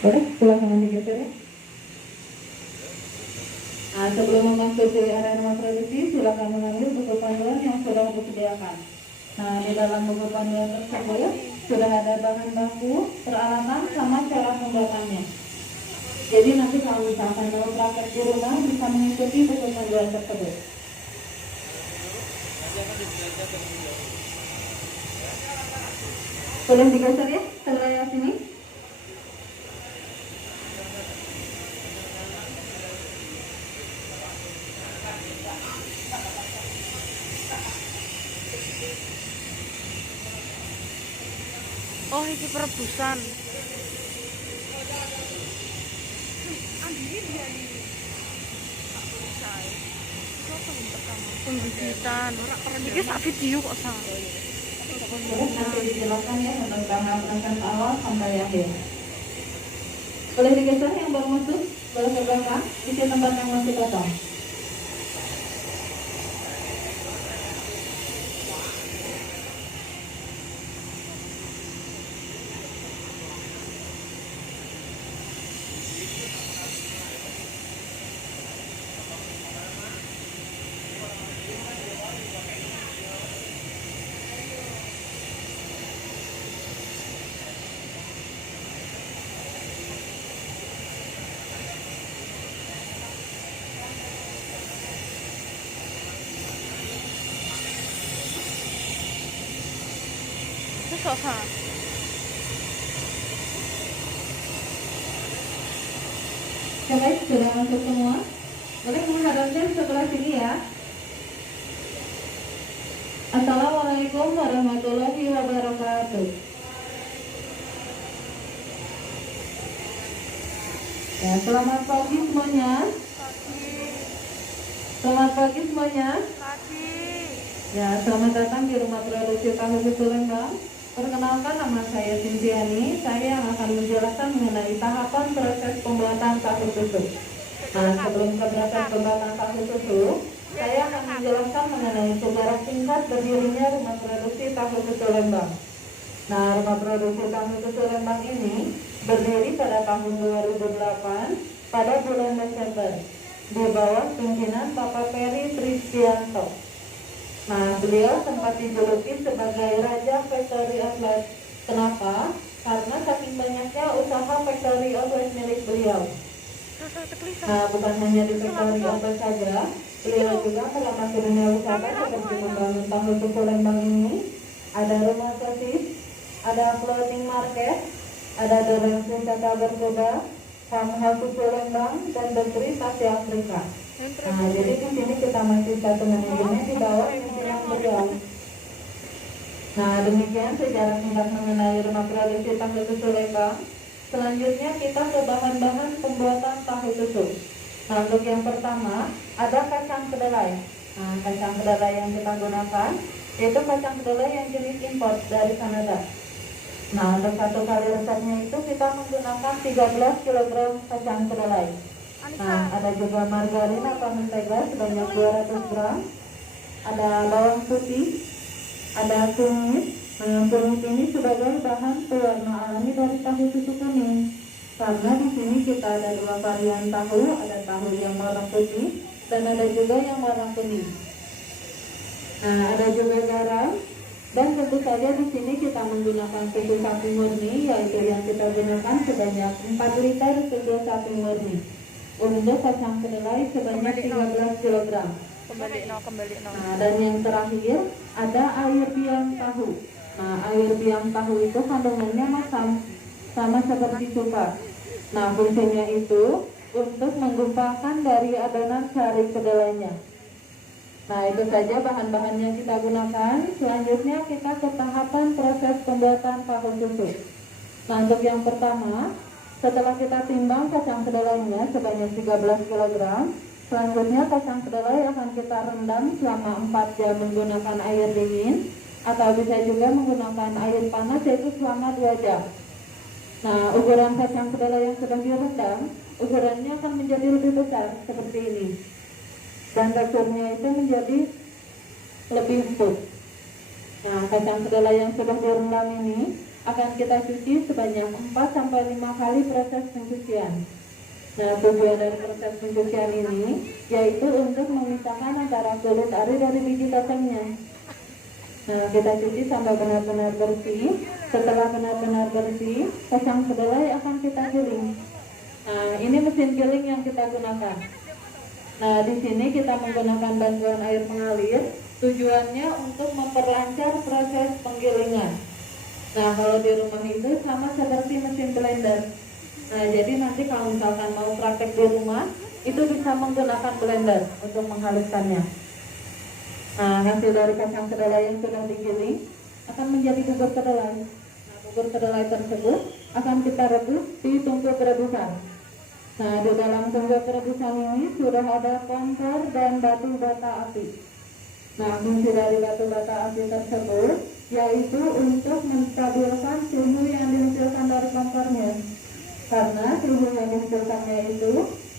Boleh silakan digeser ya. Nah, sebelum memasuki area rumah produksi, silakan mengambil buku panduan yang sudah disediakan. Nah, di dalam buku panduan tersebut sudah ada bahan baku, peralatan, sama cara pembuatannya. Jadi nanti kalau misalkan mau praktek di rumah bisa mengikuti buku panduan tersebut. Boleh digeser ya ke layar sini. Oh, ini perebusan. Pembibitan. Ini sak video kok sama. Boleh nanti dijelaskan ya tentang proses awal sampai akhir. Boleh digeser yang baru masuk, boleh ke belakang, isi tempat yang masih kosong. Itu kok sama. Ya baik, sudah masuk semua. Boleh menghadapkan sebelah sini ya. Assalamualaikum warahmatullahi wabarakatuh. Ya, selamat pagi semuanya. Selamat pagi semuanya. Ya, selamat datang di rumah produksi tahu susu Lembang. Perkenalkan, nama saya Sintiani. Saya yang akan menjelaskan mengenai tahapan proses pembuatan tahu susu. Nah, sebelum ke proses pembuatan tahu susu, saya akan menjelaskan mengenai sejarah singkat berdirinya rumah produksi tahu susu Lembang. Nah, rumah produksi tahu susu Lembang ini berdiri pada tahun 2008 pada bulan Desember di bawah pimpinan Bapak Peri Tristianto. Nah, beliau sempat dijuluki sebagai Raja Factory Outlet. Kenapa? Karena saking banyaknya usaha factory outlet milik beliau. Nah, bukan hanya di factory outlet saja, beliau juga melamar dunia wisata seperti membangun tahu susu Lembang ini. Ada rumah sosis, ada floating market, ada dorong wisata berkuda, farmhouse susu Lembang, dan negeri Asia Afrika. Nah, jadi di sini kita masih satu manajemen di bawah pimpinan beliau. Nah, demikian sejarah singkat mengenai rumah produksi tahu susu Lembang. Selanjutnya kita ke bahan-bahan pembuatan tahu susu. Nah, untuk yang pertama ada kacang kedelai. Nah, kacang kedelai yang kita gunakan yaitu kacang kedelai yang jenis impor dari Kanada. Nah, untuk satu kali resepnya itu kita menggunakan 13 kg kacang kedelai. Nah, ada juga margarin atau mentega sebanyak 200 gram. Ada bawang putih, ada kunyit. Nah, kunyit ini sebagai bahan pewarna alami dari tahu susu kuning. Karena di sini kita ada dua varian tahu, ada tahu yang warna putih dan ada juga yang warna kuning. Nah, ada juga garam. Dan tentu saja di sini kita menggunakan susu sapi murni, yaitu yang kita gunakan sebanyak 4 liter susu sapi murni. Untuk kacang kedelai sebanyak 13 kg. Kembali. Nah, dan yang terakhir ada air biang tahu. Nah, air biang tahu itu kandungannya masam, sama seperti supa. Nah, fungsinya itu untuk menggumpalkan dari adonan sari kedelainya. Nah, itu saja bahan-bahan yang kita gunakan. Selanjutnya kita ke tahapan proses pembuatan tahu susu. Nah, untuk yang pertama, setelah kita timbang kacang kedelainya sebanyak 13 kg, selanjutnya kacang kedelai akan kita rendam selama 4 jam menggunakan air dingin, atau bisa juga menggunakan air panas yaitu selama 2 jam. Nah, ukuran kacang kedelai yang sudah direndam, ukurannya akan menjadi lebih besar seperti ini. Dan teksturnya itu menjadi lebih empuk. Nah, kacang kedelai yang sudah direndam ini akan kita cuci sebanyak 4-5 kali proses pencucian. Nah, tujuan dari proses pencucian ini yaitu untuk memisahkan antara kulit ari dari biji kacangnya. Nah, kita cuci sampai benar-benar bersih. Setelah benar-benar bersih, kacang kedelai akan kita giling. Nah, ini mesin giling yang kita gunakan. Nah, di sini kita menggunakan bantuan air mengalir. Tujuannya untuk memperlancar proses penggilingan. Nah, kalau di rumah itu sama seperti mesin blender. Nah, jadi nanti kalau misalkan mau praktek di rumah, itu bisa menggunakan blender untuk menghaluskannya. Nah, hasil dari kacang kedelai yang sudah digiling akan menjadi bubur kedelai. Nah, bubur kedelai tersebut akan kita rebus di tungku perebusan. Nah, di dalam tungku perebusan ini sudah ada kompor dan batu bata api. Nah, fungsi dari batu bata api tersebut yaitu untuk menstabilkan suhu yang dihasilkan dari kompornya. Karena suhu yang dihasilkannya itu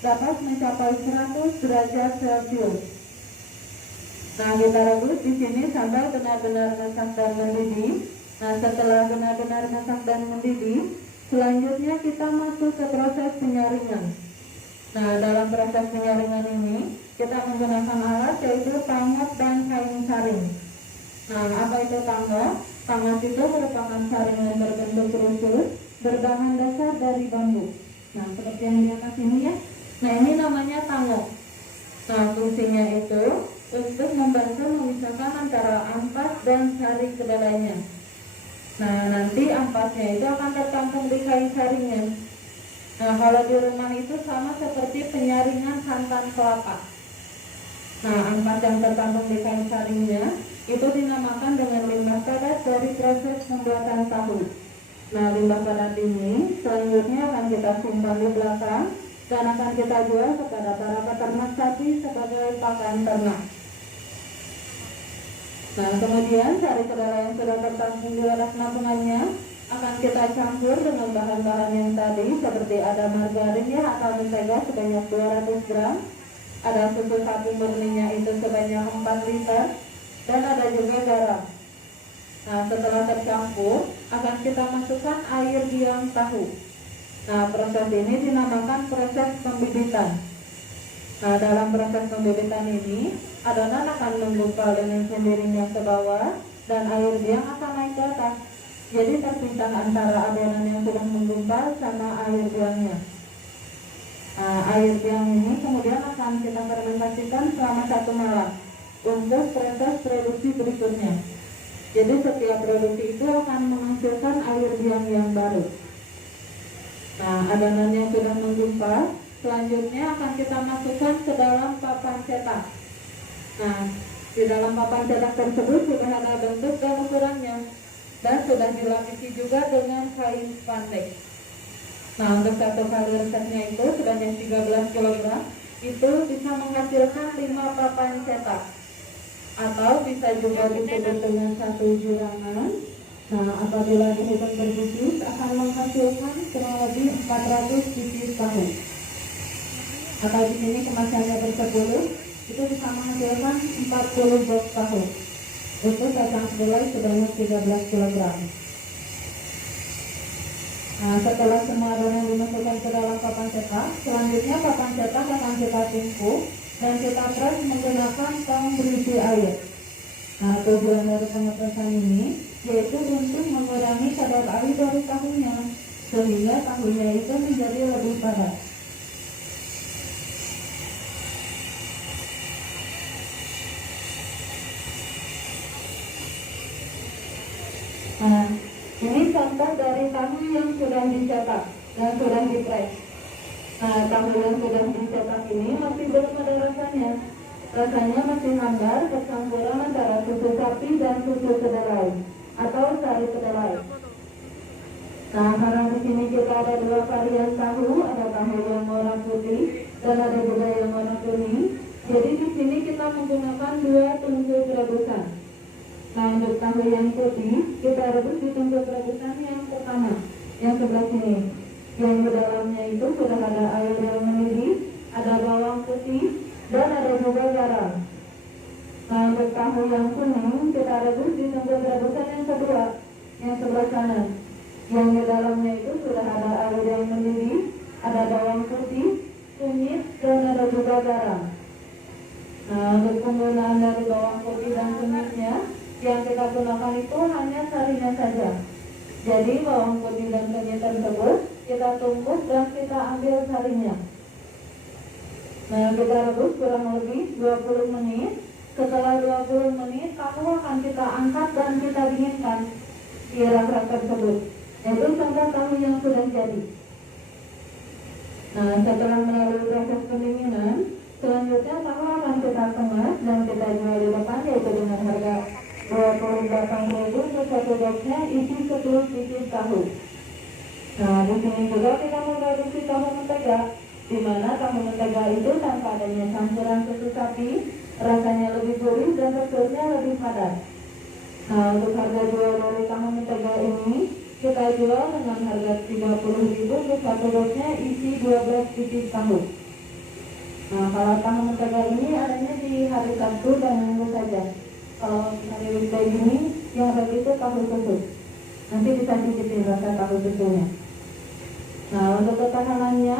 dapat mencapai 100 derajat Celcius. Nah, kita rebus di sini sampai benar-benar masak dan mendidih. Nah, setelah benar-benar masak dan mendidih, selanjutnya kita masuk ke proses penyaringan. Nah, dalam proses penyaringan ini kita menggunakan alat yaitu tangot dan kain saring. Nah, apa itu tangot? Tangot itu merupakan saringan berbentuk kerucut berbahan dasar dari bambu. Nah, seperti yang di atas ini ya. Nah, ini namanya tangot. Nah, fungsinya itu untuk membantu memisahkan antara ampas dan sari kedelainya. Nah, nanti ampasnya itu akan tertampung di kain saringnya. Nah, kalau di rumah itu sama seperti penyaringan santan kelapa. Nah, ampas yang tertampung di kain saringnya itu dinamakan dengan limbah padat dari proses pembuatan tahu. Nah, limbah padat ini selanjutnya akan kita simpan di belakang dan akan kita jual kepada para peternak sapi sebagai pakan ternak. Nah, kemudian sari kedelai yang sudah tertampung di wadah penampungannya akan kita campur dengan bahan-bahan yang tadi seperti ada margarin ya atau mentega sebanyak 200 gram, ada susu sapi murninya itu sebanyak 4 liter, dan ada juga garam. Nah, setelah tercampur akan kita masukkan air biang tahu. Nah, proses ini dinamakan proses pembibitan. Nah, dalam proses pembibitan ini adonan akan menggumpal dengan sendirinya ke bawah dan air biang akan naik ke atas. Jadi terpisah antara adonan yang sudah menggumpal sama air biangnya. Nah, air biang ini kemudian akan kita fermentasikan selama 1 malam untuk proses produksi berikutnya. Jadi setiap produksi itu akan menghasilkan air biang yang baru. Nah, adonan yang sudah menggumpal selanjutnya akan kita masukkan ke dalam papan cetak. Nah, di dalam papan cetak tersebut sudah ada bentuk dan ukurannya dan sudah dilapisi juga dengan kain spandek. Nah, untuk 1 kali resepnya itu sebanyak 13 kg itu bisa menghasilkan 5 papan cetak atau bisa juga disebut dengan 1 jurangan. Nah, apabila dihitung berbungkus akan menghasilkan kurang lebih 400 biji tahu. Atau di sini kemasannya bersepuluh itu bisa menghasilkan 40 box tahu. Untuk kacang kedelai sebanyak 13 kg. Nah, setelah semua adonan dimasukkan ke dalam papan cetak, selanjutnya papan cetak akan kita tumpuk dan kita press menggunakan tong berisi air. Nah, tujuan dari pengepresan ini yaitu untuk mengurangi kadar air dari tahunya sehingga tahunya itu menjadi lebih padat. Nah, ini contoh dari tahu yang sudah dicetak dan sudah dipres. Nah, tahu yang sudah dicetak ini masih belum ada rasanya. Rasanya masih hambar bercampuran antara susu sapi dan susu kedelai atau sari kedelai. Nah, karena di sini kita ada 2 varian tahu, ada tahu yang warna putih dan ada juga yang warna kuning. Jadi di sini kita menggunakan 2 tungku perebusan. Nah, untuk tahu yang putih kita rebus di tungku perebusan yang pertama, yang sebelah sini. Yang di dalamnya itu sudah ada air yang mendidih, ada bawang putih, dan ada juga garam. Nah, untuk tahu yang kuning kita rebus di tungku perebusan yang kedua, yang sebelah kanan. Dan di dalamnya itu sudah ada air yang mendidih, ada bawang putih, kunyit, dan ada juga garam. Nah, untuk penggunaan dari bawang putih dan kunyitnya, yang kita gunakan itu hanya sarinya saja. Jadi bawang putih dan kunyit tersebut kita tumbuk dan kita ambil sarinya. Nah, kita rebus kurang lebih 20 menit. Setelah 20 menit, tahu akan kita angkat dan kita dinginkan di rak-rak tersebut. Itu contoh tahu yang sudah jadi. Nah, setelah melalui proses pendinginan, selanjutnya tahu akan kita kemas dan kita jual di depan, yaitu dengan harga 28.000 untuk satu boxnya isi 10 biji tahu. Nah, di sini juga kita memproduksi tahu mentega, di mana tahu mentega itu tanpa adanya campuran susu sapi, rasanya lebih gurih dan teksturnya lebih padat. Nah, untuk harga jual dari tahu mentega ini kita jual dengan harga 30.000 untuk satu boxnya isi 12 biji tahu. Nah, kalau tahu mentega ini adanya di hari Sabtu dan Minggu saja. Kalau hari weekday ini yang ada itu tahu susu. Nanti bisa cicipin rasa tahu susunya. Nah, untuk ketahanannya,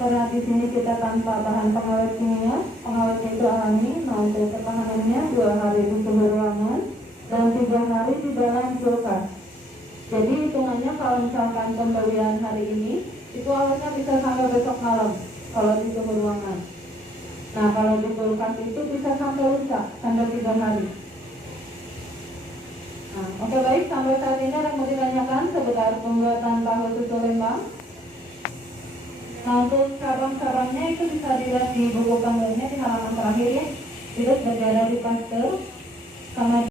karena di sini kita tanpa bahan pengawet kimia, pengawetnya itu alami. Nah, untuk ketahanannya 2 hari di suhu ruangan dan 3 hari di dalam kulkas. Jadi hitungannya kalau misalkan pembelian hari ini, itu awetnya bisa sampai besok malam kalau di suhu ruangan. Nah, kalau di kulkas itu bisa sampai lusa, sampai 3 hari. Nah, oke baik, sampai saat ini ada yang mau ditanyakan seputar pembuatan tahu susu Lembang. Nah, untuk cabang-cabangnya itu bisa dilihat di buku panduannya di halaman terakhir ya. Itu berada di poster sama